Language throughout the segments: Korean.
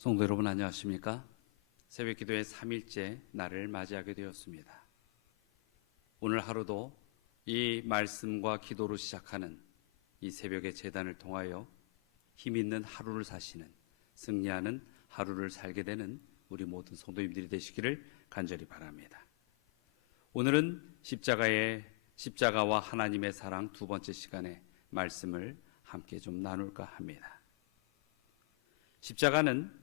성도 여러분 안녕하십니까? 새벽기도의 3일째 날을 맞이하게 되었습니다. 오늘 하루도 이 말씀과 기도로 시작하는 이 새벽의 제단을 통하여 힘있는 하루를 사시는, 승리하는 하루를 살게 되는 우리 모든 성도님들이 되시기를 간절히 바랍니다. 오늘은 십자가와 하나님의 사랑 두 번째 시간의 말씀을 함께 좀 나눌까 합니다. 십자가는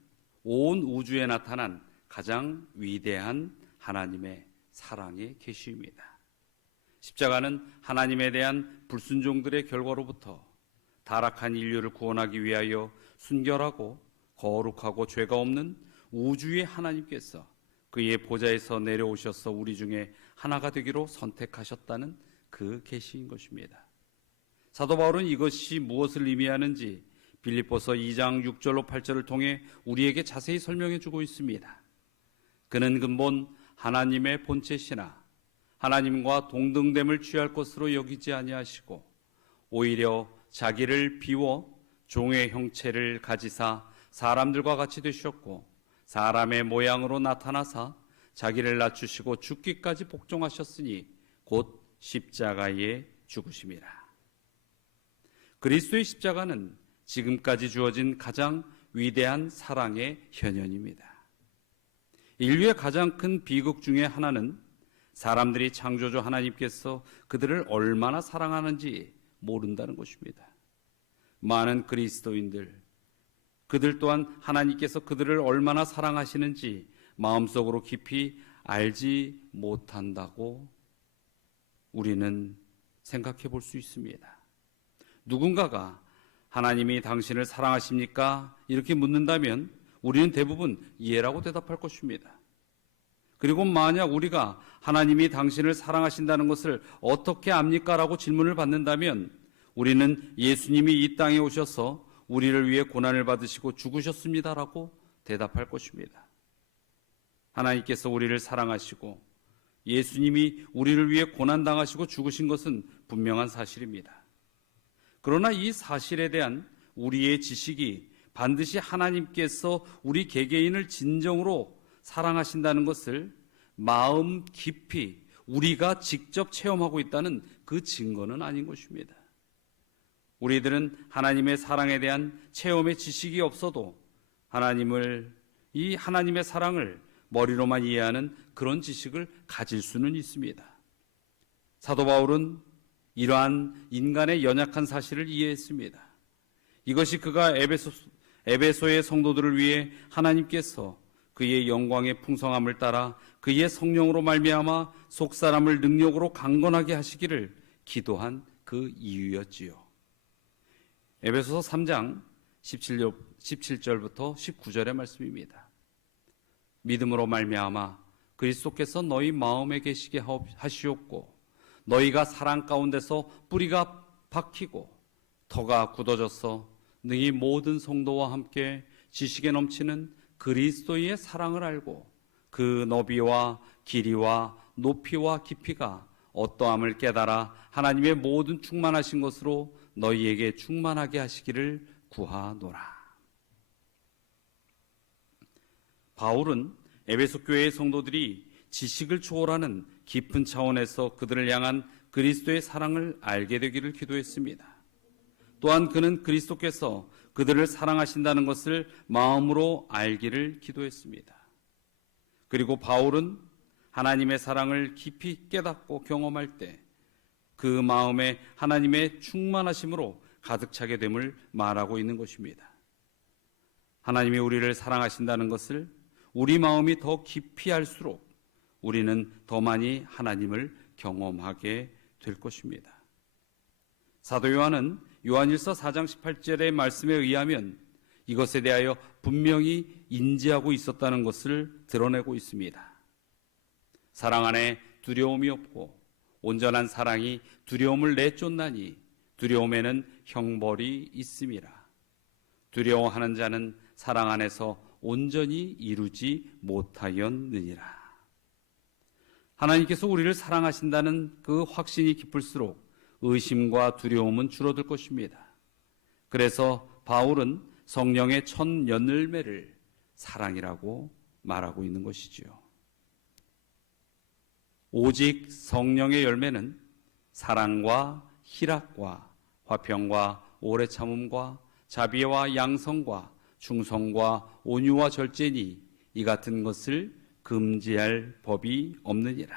온 우주에 나타난 가장 위대한 하나님의 사랑의 계시입니다. 십자가는 하나님에 대한 불순종들의 결과로부터 타락한 인류를 구원하기 위하여 순결하고 거룩하고 죄가 없는 우주의 하나님께서 그의 보좌에서 내려오셔서 우리 중에 하나가 되기로 선택하셨다는 그 계시인 것입니다. 사도 바울은 이것이 무엇을 의미하는지 빌립보서 2장 6절로 8절을 통해 우리에게 자세히 설명해 주고 있습니다. 그는 근본 하나님의 본체시나 하나님과 동등됨을 취할 것으로 여기지 아니하시고 오히려 자기를 비워 종의 형체를 가지사 사람들과 같이 되셨고 사람의 모양으로 나타나사 자기를 낮추시고 죽기까지 복종하셨으니 곧 십자가에 죽으심이라. 그리스도의 십자가는 지금까지 주어진 가장 위대한 사랑의 현현입니다. 인류의 가장 큰 비극 중에 하나는 사람들이 창조주 하나님께서 그들을 얼마나 사랑하는지 모른다는 것입니다. 많은 그리스도인들, 그들 또한 하나님께서 그들을 얼마나 사랑하시는지 마음속으로 깊이 알지 못한다고 우리는 생각해 볼 수 있습니다. 누군가가 하나님이 당신을 사랑하십니까? 이렇게 묻는다면 우리는 대부분 예라고 대답할 것입니다. 그리고 만약 우리가 하나님이 당신을 사랑하신다는 것을 어떻게 압니까? 라고 질문을 받는다면 우리는 예수님이 이 땅에 오셔서 우리를 위해 고난을 받으시고 죽으셨습니다 라고 대답할 것입니다. 하나님께서 우리를 사랑하시고 예수님이 우리를 위해 고난당하시고 죽으신 것은 분명한 사실입니다. 그러나 이 사실에 대한 우리의 지식이 반드시 하나님께서 우리 개개인을 진정으로 사랑하신다는 것을 마음 깊이 우리가 직접 체험하고 있다는 그 증거는 아닌 것입니다. 우리들은 하나님의 사랑에 대한 체험의 지식이 없어도 이 하나님의 사랑을 머리로만 이해하는 그런 지식을 가질 수는 있습니다. 사도 바울은 이러한 인간의 연약한 사실을 이해했습니다. 이것이 그가 에베소의 성도들을 위해 하나님께서 그의 영광의 풍성함을 따라 그의 성령으로 말미암아 속사람을 능력으로 강건하게 하시기를 기도한 그 이유였지요. 에베소서 3장 17절부터 19절의 말씀입니다. 믿음으로 말미암아 그리스도께서 너희 마음에 계시게 하시옵고 너희가 사랑 가운데서 뿌리가 박히고 터가 굳어져서 너희 모든 성도와 함께 지식에 넘치는 그리스도의 사랑을 알고 그 너비와 길이와 높이와 깊이가 어떠함을 깨달아 하나님의 모든 충만하신 것으로 너희에게 충만하게 하시기를 구하노라. 바울은 에베소 교회의 성도들이 지식을 초월하는 깊은 차원에서 그들을 향한 그리스도의 사랑을 알게 되기를 기도했습니다. 또한 그는 그리스도께서 그들을 사랑하신다는 것을 마음으로 알기를 기도했습니다. 그리고 바울은 하나님의 사랑을 깊이 깨닫고 경험할 때 그 마음에 하나님의 충만하심으로 가득 차게 됨을 말하고 있는 것입니다. 하나님이 우리를 사랑하신다는 것을 우리 마음이 더 깊이 알수록 우리는 더 많이 하나님을 경험하게 될 것입니다. 사도 요한은 요한일서 4장 18절의 말씀에 의하면 이것에 대하여 분명히 인지하고 있었다는 것을 드러내고 있습니다. 사랑 안에 두려움이 없고 온전한 사랑이 두려움을 내쫓나니 두려움에는 형벌이 있음이라. 두려워하는 자는 사랑 안에서 온전히 이루지 못하였느니라. 하나님께서 우리를 사랑하신다는 그 확신이 깊을수록 의심과 두려움은 줄어들 것입니다. 그래서 바울은 성령의 첫 열매를 사랑이라고 말하고 있는 것이지요. 오직 성령의 열매는 사랑과 희락과 화평과 오래 참음과 자비와 양성과 충성과 온유와 절제니 이 같은 것을 금지할 법이 없느니라.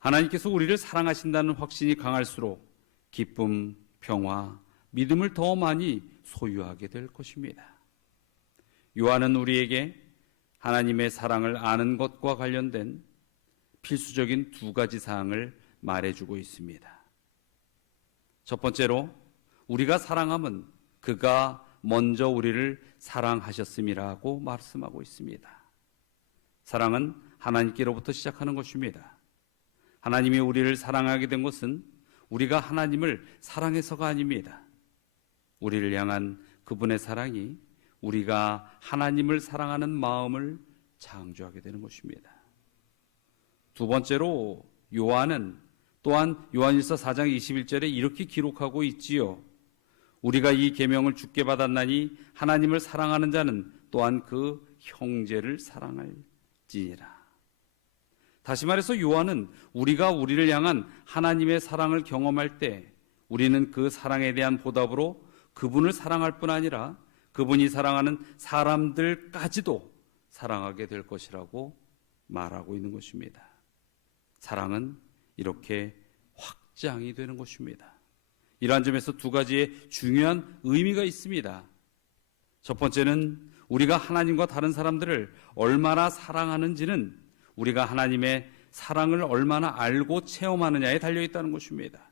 하나님께서 우리를 사랑하신다는 확신이 강할수록 기쁨, 평화, 믿음을 더 많이 소유하게 될 것입니다. 요한은 우리에게 하나님의 사랑을 아는 것과 관련된 필수적인 두 가지 사항을 말해주고 있습니다. 첫 번째로 우리가 사랑함은 그가 먼저 우리를 사랑하셨음이라고 말씀하고 있습니다. 사랑은 하나님께로부터 시작하는 것입니다. 하나님이 우리를 사랑하게 된 것은 우리가 하나님을 사랑해서가 아닙니다. 우리를 향한 그분의 사랑이 우리가 하나님을 사랑하는 마음을 창조하게 되는 것입니다. 두 번째로 요한은 또한 요한일서 4장 21절에 이렇게 기록하고 있지요. 우리가 이 계명을 주께 받았나니 하나님을 사랑하는 자는 또한 그 형제를 사랑할지니라. 다시 말해서 요한은 우리가 우리를 향한 하나님의 사랑을 경험할 때 우리는 그 사랑에 대한 보답으로 그분을 사랑할 뿐 아니라 그분이 사랑하는 사람들까지도 사랑하게 될 것이라고 말하고 있는 것입니다. 사랑은 이렇게 확장이 되는 것입니다. 이러한 점에서 두 가지의 중요한 의미가 있습니다. 첫 번째는 우리가 하나님과 다른 사람들을 얼마나 사랑하는지는 우리가 하나님의 사랑을 얼마나 알고 체험하느냐에 달려있다는 것입니다.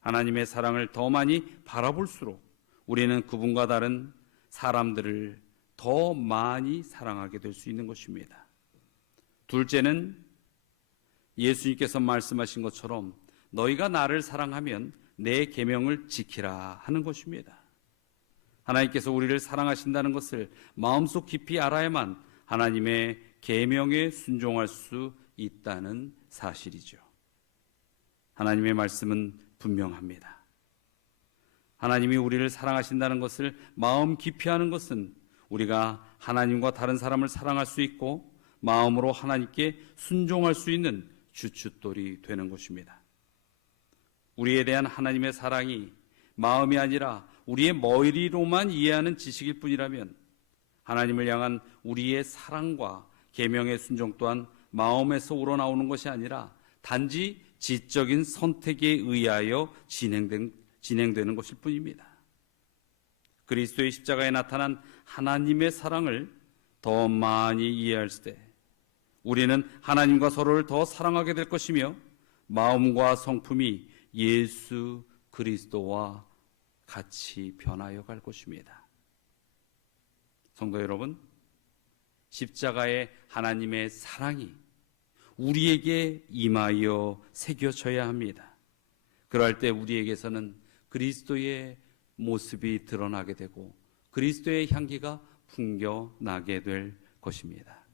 하나님의 사랑을 더 많이 바라볼수록 우리는 그분과 다른 사람들을 더 많이 사랑하게 될 수 있는 것입니다. 둘째는 예수님께서 말씀하신 것처럼 너희가 나를 사랑하면 내 계명을 지키라 하는 것입니다. 하나님께서 우리를 사랑하신다는 것을 마음속 깊이 알아야만 하나님의 계명에 순종할 수 있다는 사실이죠. 하나님의 말씀은 분명합니다. 하나님이 우리를 사랑하신다는 것을 마음 깊이 하는 것은 우리가 하나님과 다른 사람을 사랑할 수 있고 마음으로 하나님께 순종할 수 있는 주춧돌이 되는 것입니다. 우리에 대한 하나님의 사랑이 마음이 아니라 우리의 머리로만 이해하는 지식일 뿐이라면 하나님을 향한 우리의 사랑과 계명의 순종 또한 마음에서 우러나오는 것이 아니라 단지 지적인 선택에 의하여 진행되는 것일 뿐입니다. 그리스도의 십자가에 나타난 하나님의 사랑을 더 많이 이해할 때 우리는 하나님과 서로를 더 사랑하게 될 것이며 마음과 성품이 예수 그리스도와 같이 변하여 갈 것입니다. 성도 여러분, 십자가의 하나님의 사랑이 우리에게 임하여 새겨져야 합니다. 그럴 때 우리에게서는 그리스도의 모습이 드러나게 되고 그리스도의 향기가 풍겨나게 될 것입니다.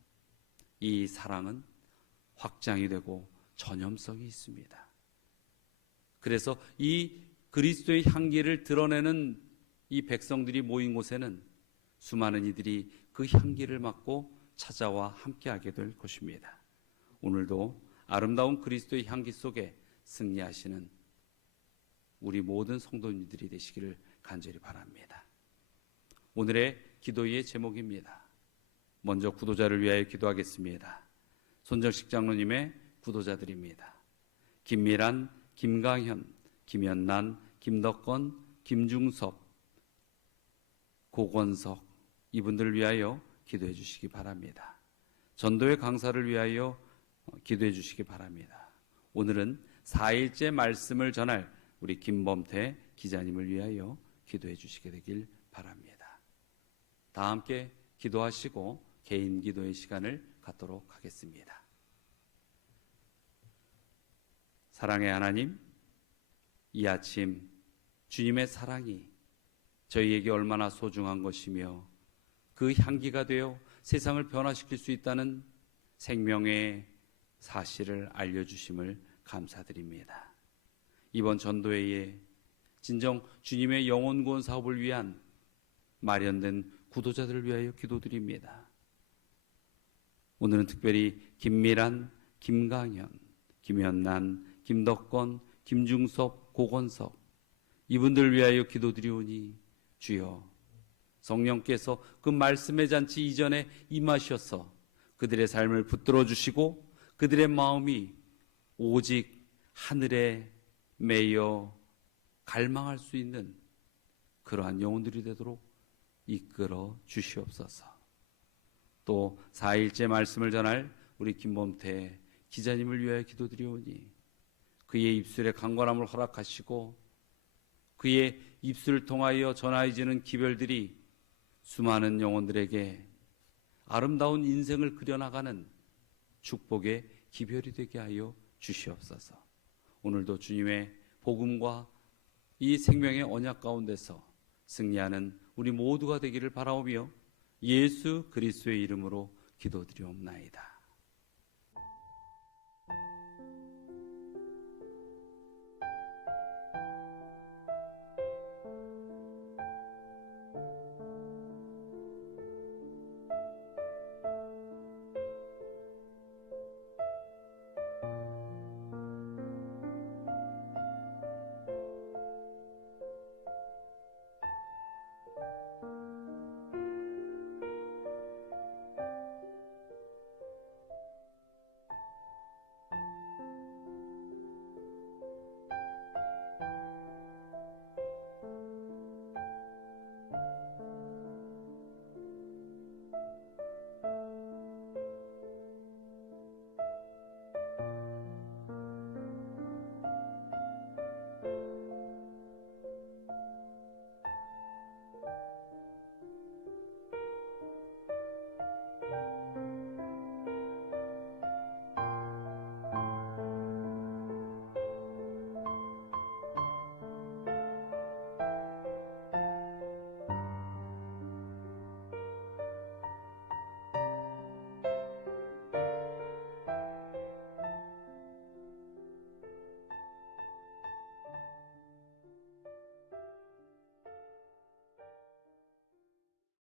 이 사랑은 확장이 되고 전염성이 있습니다. 그래서 이 그리스도의 향기를 드러내는 이 백성들이 모인 곳에는 수많은 이들이 그 향기를 맡고 찾아와 함께하게 될 것입니다. 오늘도 아름다운 그리스도의 향기 속에 승리하시는 우리 모든 성도님들이 되시기를 간절히 바랍니다. 오늘의 기도의 제목입니다. 먼저 구도자를 위하여 기도하겠습니다. 손정식 장로님의 구도자들입니다. 김미란, 김강현, 김연난, 김덕건, 김중섭, 고건석 이분들을 위하여 기도해 주시기 바랍니다. 전도의 강사를 위하여 기도해 주시기 바랍니다. 오늘은 4일째 말씀을 전할 우리 김범태 기자님을 위하여 기도해 주시게 되길 바랍니다. 다 함께 기도하시고 개인 기도의 시간을 갖도록 하겠습니다. 사랑의 하나님, 이 아침 주님의 사랑이 저희에게 얼마나 소중한 것이며 그 향기가 되어 세상을 변화시킬 수 있다는 생명의 사실을 알려주심을 감사드립니다. 이번 전도회에 진정 주님의 영혼 구원 사업을 위한 마련된 구도자들을 위하여 기도드립니다. 오늘은 특별히 김미란, 김강현, 김현난, 김덕건, 김중섭, 고건석 이분들을 위하여 기도드리오니 주여 성령께서 그 말씀의 잔치 이전에 임하셔서 그들의 삶을 붙들어 주시고 그들의 마음이 오직 하늘에 매여 갈망할 수 있는 그러한 영혼들이 되도록 이끌어 주시옵소서. 또 4일째 말씀을 전할 우리 김범태 기자님을 위하여 기도드리오니 그의 입술에 강건함을 허락하시고 그의 입술을 통하여 전하여지는 기별들이 수많은 영혼들에게 아름다운 인생을 그려나가는 축복의 기별이 되게 하여 주시옵소서. 오늘도 주님의 복음과 이 생명의 언약 가운데서 승리하는 우리 모두가 되기를 바라오며 예수 그리스도의 이름으로 기도드리옵나이다.